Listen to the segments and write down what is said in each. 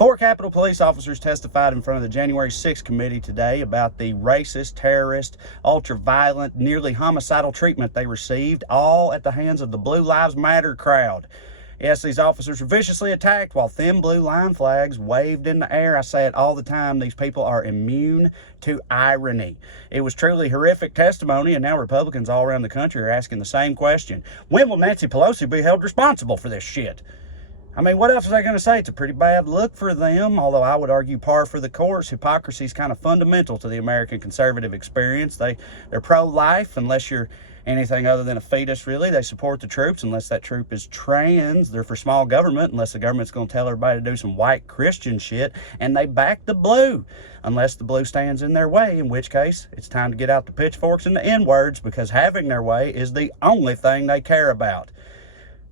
4 Capitol police officers testified in front of the January 6th committee today about the racist, terrorist, ultra-violent, nearly homicidal treatment they received, all at the hands of the Blue Lives Matter crowd. Yes, these officers were viciously attacked while thin blue line flags waved in the air. I say it all the time, these people are immune to irony. It was truly horrific testimony, and now Republicans all around the country are asking the same question. When will Nancy Pelosi be held responsible for this shit? I mean, what else are they going to say? It's a pretty bad look for them, although I would argue par for the course. Hypocrisy is kind of fundamental to the American conservative experience. They're pro-life unless you're anything other than a fetus, really. They support the troops unless that troop is trans. They're for small government unless the government's going to tell everybody to do some white Christian shit. And they back the blue unless the blue stands in their way, in which case it's time to get out the pitchforks and the N-words, because having their way is the only thing they care about.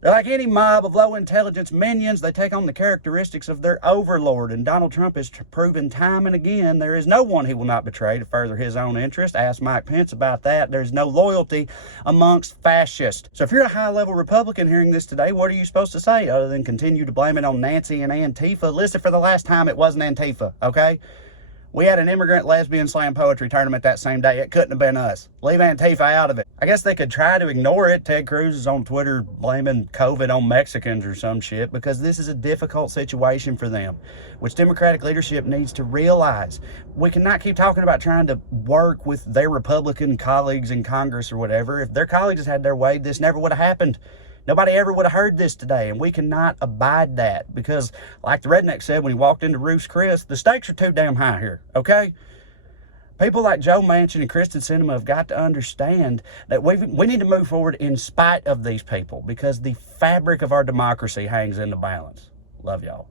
They're like any mob of low-intelligence minions. They take on the characteristics of their overlord, and Donald Trump has proven time and again there is no one he will not betray to further his own interest. Ask Mike Pence about that. There's no loyalty amongst fascists. So if you're a high-level Republican hearing this today, what are you supposed to say other than continue to blame it on Nancy and Antifa? Listen, for the last time, it wasn't Antifa, okay? We had an immigrant lesbian slam poetry tournament that same day. It couldn't have been us. Leave Antifa out of it. I guess they could try to ignore it. Ted Cruz is on Twitter blaming COVID on Mexicans or some shit, because this is a difficult situation for them, which Democratic leadership needs to realize. We cannot keep talking about trying to work with their Republican colleagues in Congress or whatever. If their colleagues had their way, this never would have happened. Nobody ever would have heard this today, and we cannot abide that because, like the Redneck said when he walked into Ruth's Chris, the stakes are too damn high here, okay? People like Joe Manchin and Kristen Sinema have got to understand that we need to move forward in spite of these people, because the fabric of our democracy hangs in the balance. Love y'all.